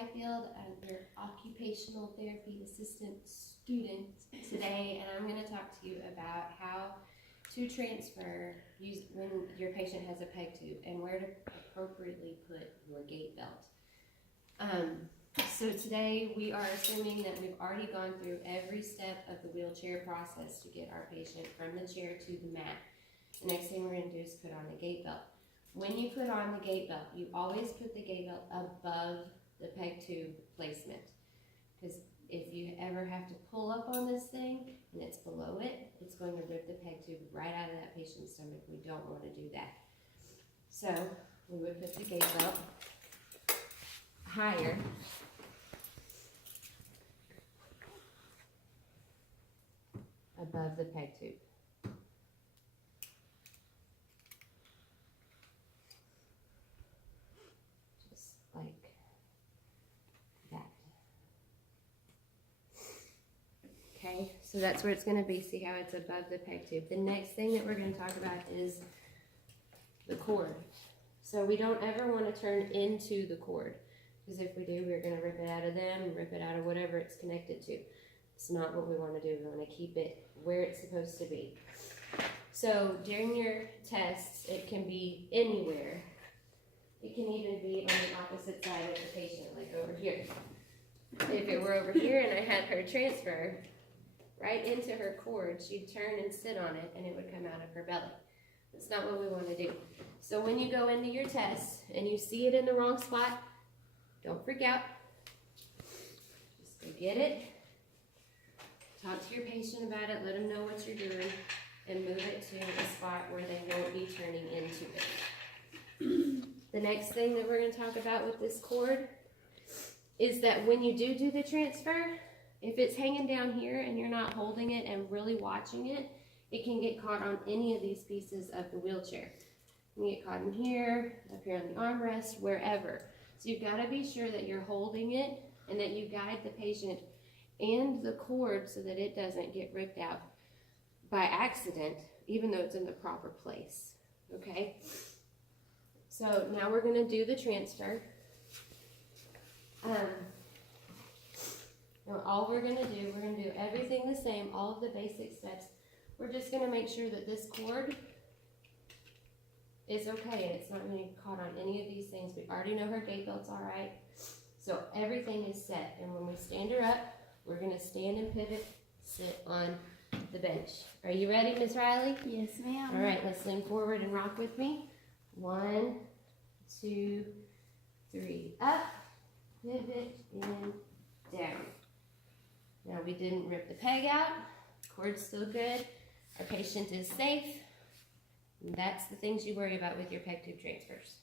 Highfield. I'm your occupational therapy assistant student today, and I'm going to talk to you about how to transfer when your patient has a peg tube and where to appropriately put your gait belt. So today we are assuming that we've already gone through every step of the wheelchair process to get our patient from the chair to the mat. The next thing we're going to do is put on the gait belt. When you put on the gait belt, you always put the gait belt above the peg tube placement. Because if you ever have to pull up on this thing and it's below it, it's going to rip the peg tube right out of that patient's stomach. We don't want to do that. So we would put the gait belt higher above the peg tube. Just like that. Okay, so that's where it's going to be. See how it's above the peg tube. The next thing that we're going to talk about is the cord. So we don't ever want to turn into the cord, because if we do, we're going to rip it out of them, rip it out of whatever it's connected to. It's not what we want to do. We want to keep it where it's supposed to be. So during your tests, it can be anywhere. It can even be on the opposite side of the patient, like over here. If it were over here and I had her transfer right into her cord, she'd turn and sit on it and it would come out of her belly. That's not what we want to do. So when you go into your test and you see it in the wrong spot, don't freak out. Just go get it. Talk to your patient about it. Let them know what you're doing and move it to a spot where they won't be turning into it. The next thing that we're going to talk about with this cord is that when you do the transfer, if it's hanging down here and you're not holding it and really watching it, it can get caught on any of these pieces of the wheelchair. It can get caught in here, up here on the armrest, wherever. So you've got to be sure that you're holding it and that you guide the patient and the cord so that it doesn't get ripped out by accident, even though it's in the proper place. Okay? So now we're going to do the transfer. Now all we're going to do everything the same, all of the basic steps. We're just going to make sure that this cord is okay and it's not going to get caught on any of these things. We already know her gait belt's all right. So everything is set. And when we stand her up, we're going to stand and pivot, sit on the bench. Are you ready, Miss Riley? Yes, ma'am. All right, let's lean forward and rock with me. 1, 2, 3. Up, pivot, and down. Now we didn't rip the peg out. Cord's still good. Our patient is safe. And that's the things you worry about with your peg tube transfers.